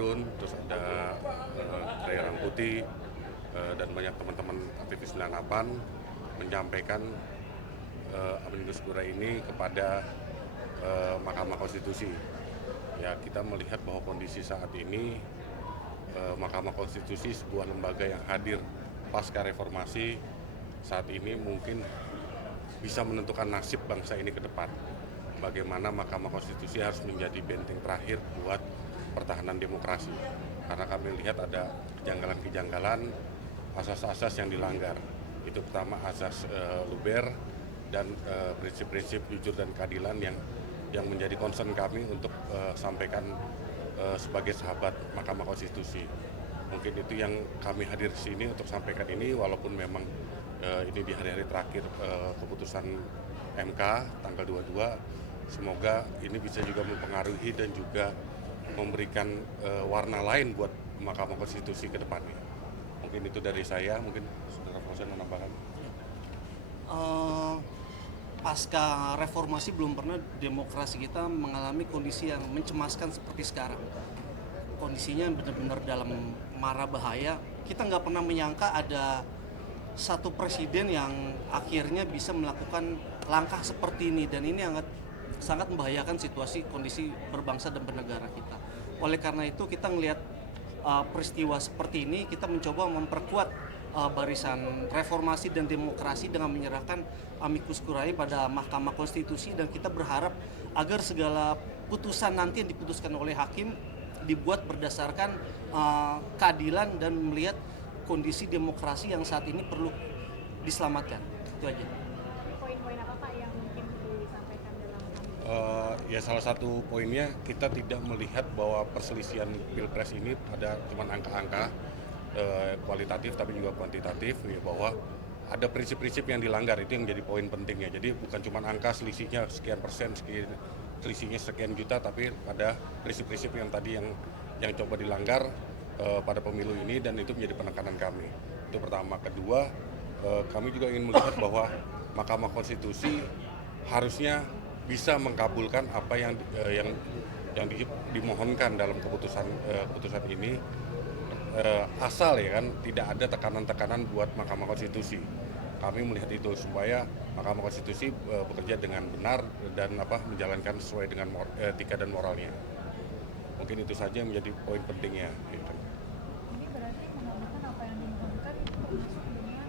Badrun, terus ada Ray Rangkuti, dan banyak teman-teman aktivis 98 menyampaikan Amicus Curiae ini kepada Mahkamah Konstitusi. Ya, kita melihat bahwa kondisi saat ini Mahkamah Konstitusi sebuah lembaga yang hadir pasca reformasi saat ini mungkin bisa menentukan nasib bangsa ini ke depan. Bagaimana Mahkamah Konstitusi harus menjadi benteng terakhir buat pertahanan demokrasi. Karena kami lihat ada kejanggalan-kejanggalan, asas-asas yang dilanggar. Itu pertama asas luber dan prinsip-prinsip jujur dan keadilan yang menjadi concern kami untuk sampaikan sebagai sahabat Mahkamah Konstitusi. Mungkin itu yang kami hadir di sini untuk sampaikan ini, walaupun memang ini di hari-hari terakhir keputusan MK tanggal 22. Semoga ini bisa juga mempengaruhi dan juga memberikan warna lain buat Mahkamah Konstitusi ke depannya. Mungkin itu dari saya, mungkin Saudara Fauzan menambahkan. Pasca reformasi belum pernah demokrasi kita mengalami kondisi yang mencemaskan seperti sekarang. Kondisinya benar-benar dalam mara bahaya. Kita nggak pernah menyangka ada satu presiden yang akhirnya bisa melakukan langkah seperti ini, dan ini sangat membahayakan situasi kondisi berbangsa dan bernegara kita. Oleh karena itu kita melihat peristiwa seperti ini, kita mencoba memperkuat barisan reformasi dan demokrasi dengan menyerahkan Amicus Curiae pada Mahkamah Konstitusi, dan kita berharap agar segala putusan nanti yang diputuskan oleh hakim dibuat berdasarkan keadilan dan melihat kondisi demokrasi yang saat ini perlu diselamatkan. Itu aja. Poin-poin apa Pak yang mungkin disampaikan dalam Ya, salah satu poinnya kita tidak melihat bahwa perselisihan Pilpres ini ada cuma angka-angka kualitatif tapi juga kuantitatif, ya, bahwa ada prinsip-prinsip yang dilanggar. Itu yang jadi poin pentingnya. Jadi bukan cuma angka selisihnya sekian persen, selisihnya sekian juta, tapi ada prinsip-prinsip yang tadi yang coba dilanggar pada pemilu ini, dan itu menjadi penekanan kami. Itu pertama. Kedua, kami juga ingin melihat bahwa Mahkamah Konstitusi harusnya bisa mengkabulkan apa yang dimohonkan dalam keputusan ini, asal ya kan tidak ada tekanan-tekanan buat Mahkamah Konstitusi. Kami melihat itu supaya Mahkamah Konstitusi bekerja dengan benar dan menjalankan sesuai dengan etika dan moralnya. Mungkin itu saja yang menjadi poin pentingnya. Gitu. ini berarti mengabulkan apa yang dimohonkan itu termasuk dengan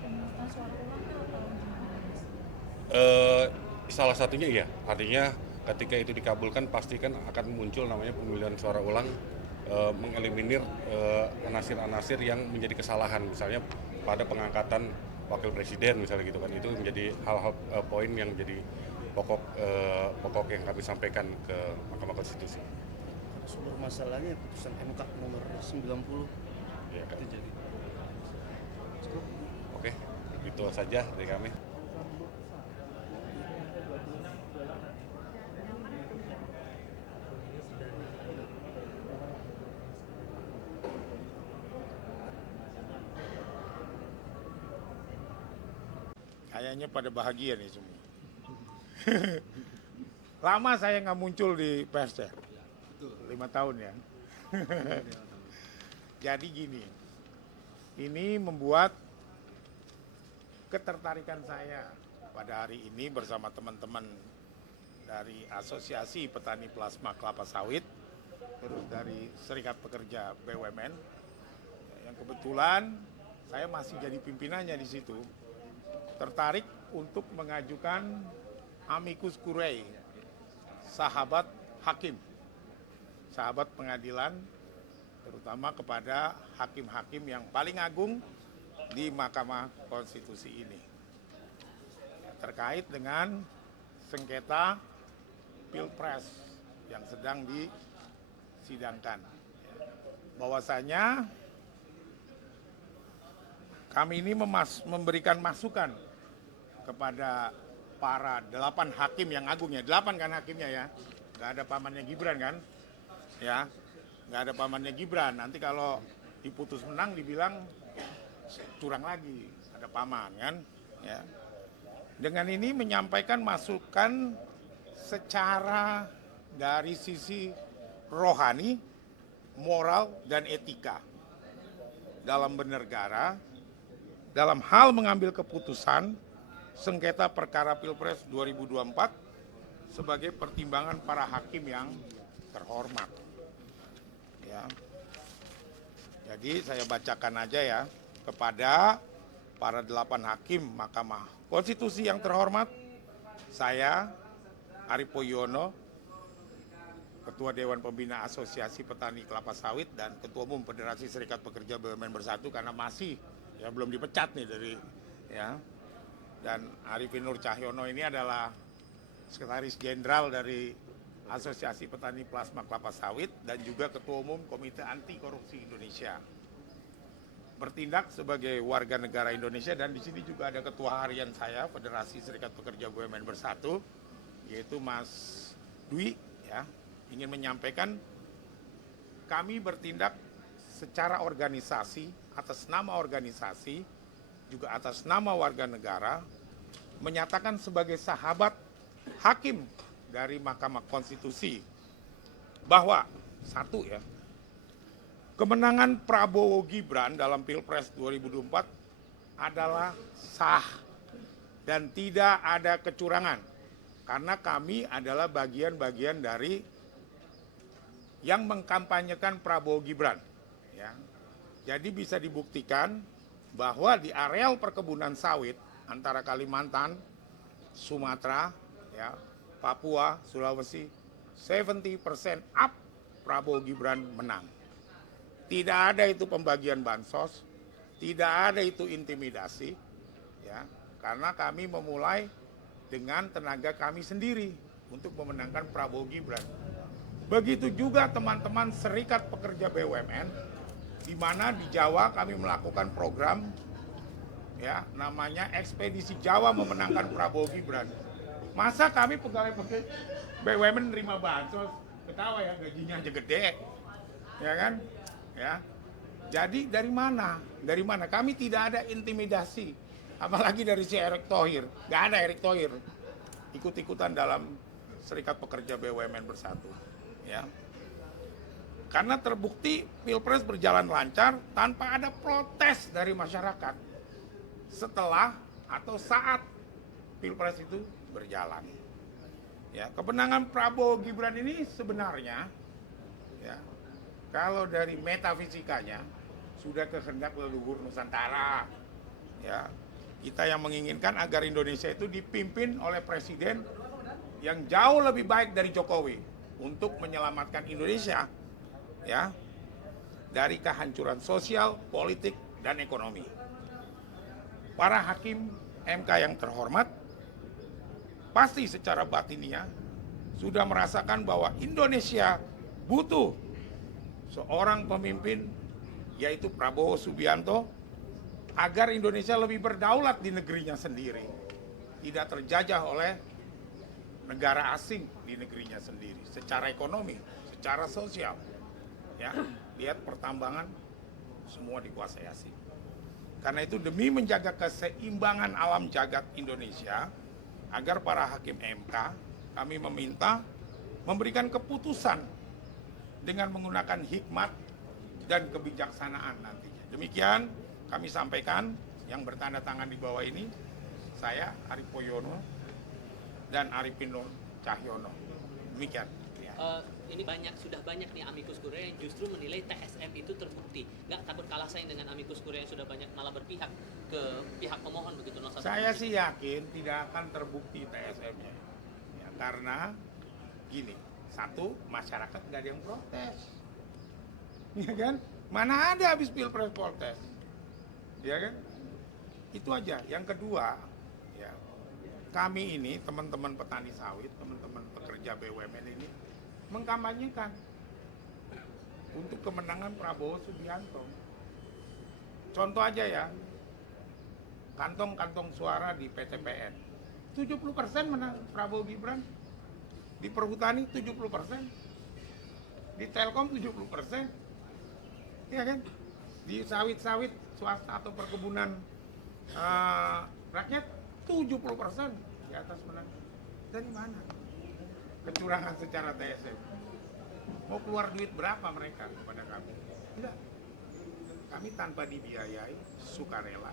pemungutan suara ulang atau gimana? Salah satunya iya, artinya ketika itu dikabulkan pasti kan akan muncul namanya pemilihan suara ulang, mengeliminir anasir-anasir yang menjadi kesalahan, misalnya pada pengangkatan wakil presiden misalnya gitu kan. Itu menjadi hal-hal poin yang menjadi pokok yang kami sampaikan ke Mahkamah Konstitusi. Sumber masalahnya putusan MK nomor 90 Ya, kan? itu jadi. Oke, itu saja dari kami. Kayaknya pada bahagia nih semua. Lama saya nggak muncul di pers ya, 5 tahun ya. Jadi gini, ini membuat ketertarikan saya pada hari ini bersama teman-teman dari Asosiasi Petani Plasma Kelapa Sawit, terus dari Serikat Pekerja BUMN, yang kebetulan saya masih jadi pimpinannya di situ. Tertarik untuk mengajukan Amicus Curiae, sahabat hakim, sahabat pengadilan, terutama kepada hakim-hakim yang paling agung di Mahkamah Konstitusi ini, terkait dengan sengketa Pilpres yang sedang disidangkan. Bahwasanya kami ini memberikan masukan kepada para 8 hakim yang agung ya, 8 kan hakimnya ya, nggak ada pamannya Gibran kan, ya, nggak ada pamannya Gibran. Nanti kalau diputus menang dibilang curang lagi, ada paman kan, ya. Dengan ini menyampaikan masukan secara dari sisi rohani moral dan etika dalam bernegara, dalam hal mengambil keputusan sengketa perkara Pilpres 2024 sebagai pertimbangan para hakim yang terhormat. Ya. Jadi saya bacakan aja ya, kepada para 8 hakim Mahkamah Konstitusi yang terhormat, saya Arief Poyono, Ketua Dewan Pembina Asosiasi Petani Kelapa Sawit dan Ketua Umum Federasi Serikat Pekerja BUMN Bersatu, karena masih ya belum dipecat nih dari ya. Dan Arifin Nur Cahyono ini adalah Sekretaris Jenderal dari Asosiasi Petani Plasma Kelapa Sawit dan juga Ketua Umum Komite Anti Korupsi Indonesia. Bertindak sebagai warga negara Indonesia, dan di sini juga ada Ketua Harian saya Federasi Serikat Pekerja BUMN Bersatu, yaitu Mas Dwi ya. Ingin menyampaikan kami bertindak secara organisasi, atas nama organisasi, juga atas nama warga negara, menyatakan sebagai sahabat hakim dari Mahkamah Konstitusi bahwa satu ya, kemenangan Prabowo Gibran dalam Pilpres 2024 adalah sah dan tidak ada kecurangan, karena kami adalah bagian-bagian dari yang mengkampanyekan Prabowo Gibran. Ya. Jadi bisa dibuktikan bahwa di areal perkebunan sawit antara Kalimantan, Sumatera, ya, Papua, Sulawesi, 70% up Prabowo Gibran menang. Tidak ada itu pembagian bansos, tidak ada itu intimidasi, ya, karena kami memulai dengan tenaga kami sendiri untuk memenangkan Prabowo Gibran. Begitu juga teman-teman Serikat Pekerja BUMN, di mana di Jawa kami melakukan program ya namanya Ekspedisi Jawa Memenangkan Prabowo Gibran. Masa kami pegawai BUMN nerima bansos, ketawa ya, gajinya aja gede, ya kan? Ya. Jadi dari mana? Dari mana? Kami tidak ada intimidasi, apalagi dari si Erick Thohir. Nggak ada Erick Thohir ikut-ikutan dalam Serikat Pekerja BUMN Bersatu. Ya. Karena terbukti Pilpres berjalan lancar tanpa ada protes dari masyarakat setelah atau saat Pilpres itu berjalan. Ya, kemenangan Prabowo Gibran ini sebenarnya ya, kalau dari metafisikanya sudah kehendak leluhur Nusantara. Ya, kita yang menginginkan agar Indonesia itu dipimpin oleh presiden yang jauh lebih baik dari Jokowi untuk menyelamatkan Indonesia ya dari kehancuran sosial, politik, dan ekonomi. Para hakim MK yang terhormat pasti secara batiniah sudah merasakan bahwa Indonesia butuh seorang pemimpin, yaitu Prabowo Subianto, agar Indonesia lebih berdaulat di negerinya sendiri, tidak terjajah oleh negara asing di negerinya sendiri, secara ekonomi, secara sosial. Ya, lihat pertambangan semua dikuasai asing. Karena itu demi menjaga keseimbangan alam jagat Indonesia, agar para hakim MK, kami meminta memberikan keputusan dengan menggunakan hikmat dan kebijaksanaan nantinya. Demikian kami sampaikan yang bertanda tangan di bawah ini, saya Arief Poyono dan Arifin Nur Cahyono. Demikian. Ya. Ini sudah banyak nih amicus curiae yang justru menilai TSM itu terbukti. Nggak takut kalah saing dengan amicus curiae yang sudah banyak malah berpihak ke pihak pemohon begitu. Saya sih yakin tidak akan terbukti TSM-nya. Ya, karena gini, satu, masyarakat nggak ada yang protes. Ya kan? Mana ada habis Pilpres protes. Ya kan? Itu aja. Yang kedua, ya, kami ini teman-teman petani sawit, teman-teman pekerja BUMN ini mengkampanyekan untuk kemenangan Prabowo Subianto. Contoh aja ya, kantong-kantong suara di PTPN, 70% menang Prabowo Gibran. Di perhutani 70%, di Telkom 70%, ya kan? Di sawit-sawit swasta atau perkebunan rakyat 70% di atas menang. Dari mana? Kecurangan secara TSM. Mau keluar duit berapa mereka kepada kami? Tidak. Kami tanpa dibiayai, sukarela,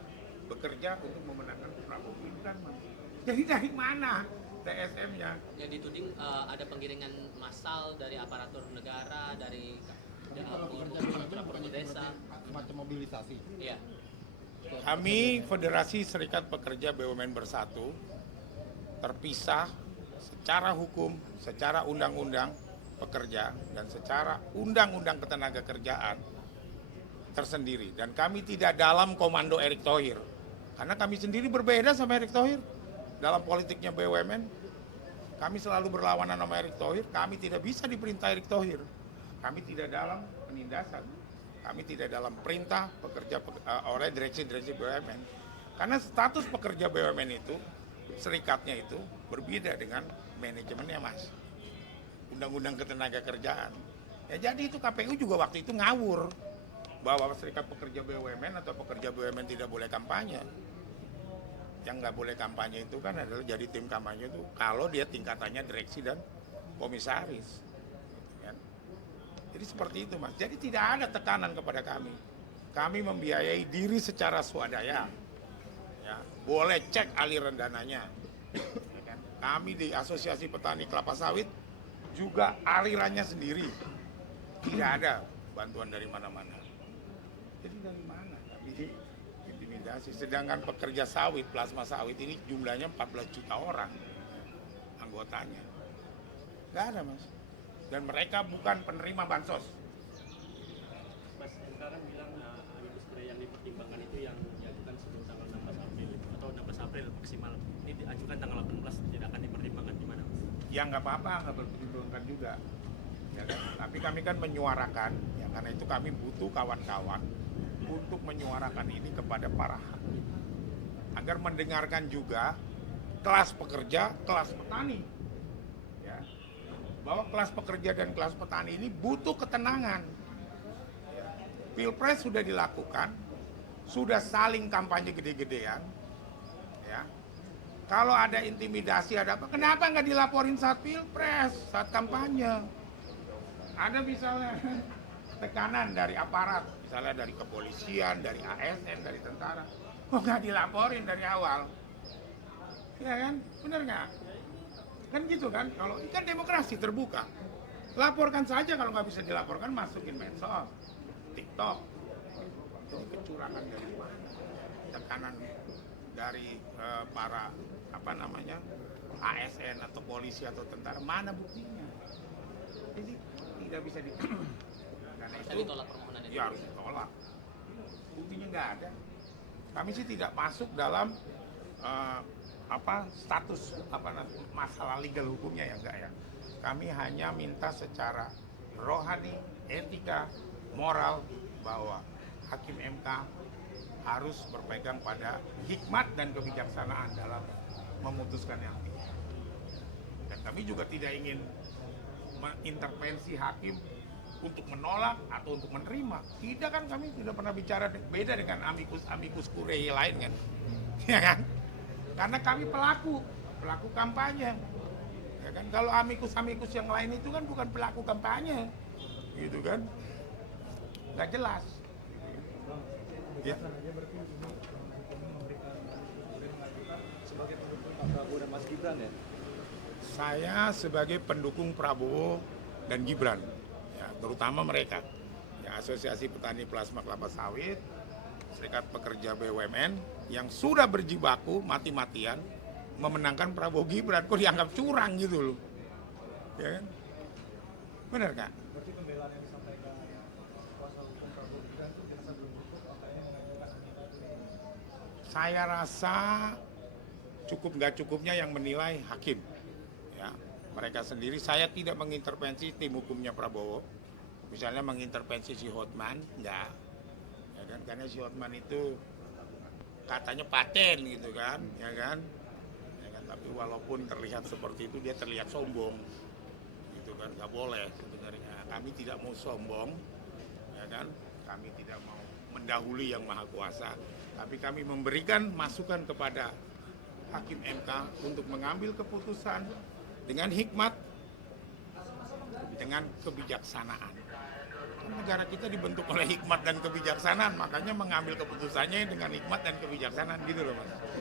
bekerja untuk memenangkan Prabowo Gibran. Mas. Jadi dari mana TSM-nya? Yang dituding ada penggiringan massal dari aparatur negara, dari aparatur desa. Semacam mobilisasi. Iya. Kami Federasi Serikat Pekerja BUMN Bersatu terpisah secara hukum, secara undang-undang pekerja, dan secara undang-undang ketenaga kerjaan tersendiri. Dan kami tidak dalam komando Erick Thohir. Karena kami sendiri berbeda sama Erick Thohir. Dalam politiknya BUMN, kami selalu berlawanan sama Erick Thohir. Kami tidak bisa diperintah Erick Thohir. Kami tidak dalam penindasan. Kami tidak dalam perintah pekerja oleh direksi-direksi BUMN. Karena status pekerja BUMN itu, serikatnya itu berbeda dengan manajemennya, Mas. Undang-undang ketenaga kerjaan. Ya jadi itu KPU juga waktu itu ngawur bahwa serikat pekerja BUMN atau pekerja BUMN tidak boleh kampanye. Yang nggak boleh kampanye itu kan adalah jadi tim kampanye itu kalau dia tingkatannya direksi dan komisaris. Jadi seperti itu, Mas. Jadi tidak ada tekanan kepada kami. Kami membiayai diri secara swadaya. Ya, boleh cek aliran dananya. Ya kan? Kami di Asosiasi Petani Kelapa Sawit juga alirannya sendiri. Tidak ada bantuan dari mana-mana. Jadi dari mana kami intimidasi? Sedangkan pekerja sawit, plasma sawit ini jumlahnya 14 juta orang anggotanya. Nggak ada, Mas. Dan mereka bukan penerima bansos. Mas, sekarang bilang amikus kure yang dipertimbangkan itu yang diajukan sebelum tanggal 16 April atau 16 April maksimal. Ini diajukan tanggal 18 tidak akan dipertimbangkan di mana, Mas? Ya nggak apa-apa, nggak berpertimbangkan juga. Ya kan? Tapi kami kan menyuarakan, ya karena itu kami butuh kawan-kawan untuk menyuarakan ini kepada para hakim. Agar mendengarkan juga kelas pekerja, kelas petani. Ya. Bahwa kelas pekerja dan kelas petani ini butuh ketenangan. Pilpres sudah dilakukan, sudah saling kampanye gede-gedean. Ya. Kalau ada intimidasi, ada apa? Kenapa nggak dilaporin saat Pilpres, saat kampanye? Ada misalnya tekanan dari aparat, misalnya dari kepolisian, dari ASN, dari tentara. Kok nggak dilaporin dari awal? Ya kan? Bener nggak? Kan gitu kan? Kalau ini kan demokrasi terbuka. Laporkan saja, kalau nggak bisa dilaporkan masukin medsos, TikTok. Ini kecurangan dari mana? Tekanan dari para ASN atau polisi atau tentara, mana buktinya? Jadi tidak bisa ditolak. Karena Bisa itu ditolak permohonan itu. ya harus ditolak. Buktinya nggak ada. Kami sih tidak masuk dalam status masalah legal hukumnya, ya enggak ya. Kami hanya minta secara rohani, etika, moral bahwa hakim MK harus berpegang pada hikmat dan kebijaksanaan dalam memutuskan yang ini. Dan kami juga tidak ingin mengintervensi hakim untuk menolak atau untuk menerima. Tidak kan, kami tidak pernah bicara beda dengan amikus kurie lain kan. Ya kan? Karena kami pelaku kampanye. Ya kan? Kalau amikus yang lain itu kan bukan pelaku kampanye. Gitu kan? Nggak jelas. Ya. Sebagai pendukung Pak Prabowo dan Mas Gibran ya? Saya sebagai pendukung Prabowo dan Gibran, ya, terutama mereka, ya, Asosiasi Petani Plasma Kelapa Sawit, Serikat Pekerja BUMN yang sudah berjibaku mati-matian memenangkan Prabowo Gibran, kok dianggap curang gitu loh, ya kan? Benar nggak? Berarti pembelaan yang disampaikan kuasa hukum Prabowo Gibran itu dirasa belum cukup, makanya mengajukan Saya rasa cukup nggak cukupnya yang menilai hakim. Ya, mereka sendiri, saya tidak mengintervensi tim hukumnya Prabowo. Misalnya mengintervensi si Hotman, enggak. Ya kan, karena si Hotman itu katanya paten gitu kan, ya kan. Ya kan, tapi walaupun terlihat seperti itu, dia terlihat sombong. Gitu kan, nggak boleh sebenarnya. Kami tidak mau sombong, ya kan. Kami tidak mau mendahului yang Maha Kuasa, tapi kami memberikan masukan kepada hakim MK untuk mengambil keputusan dengan hikmat, dengan kebijaksanaan. Kan negara kita dibentuk oleh hikmat dan kebijaksanaan, makanya mengambil keputusannya dengan hikmat dan kebijaksanaan gitu loh Mas.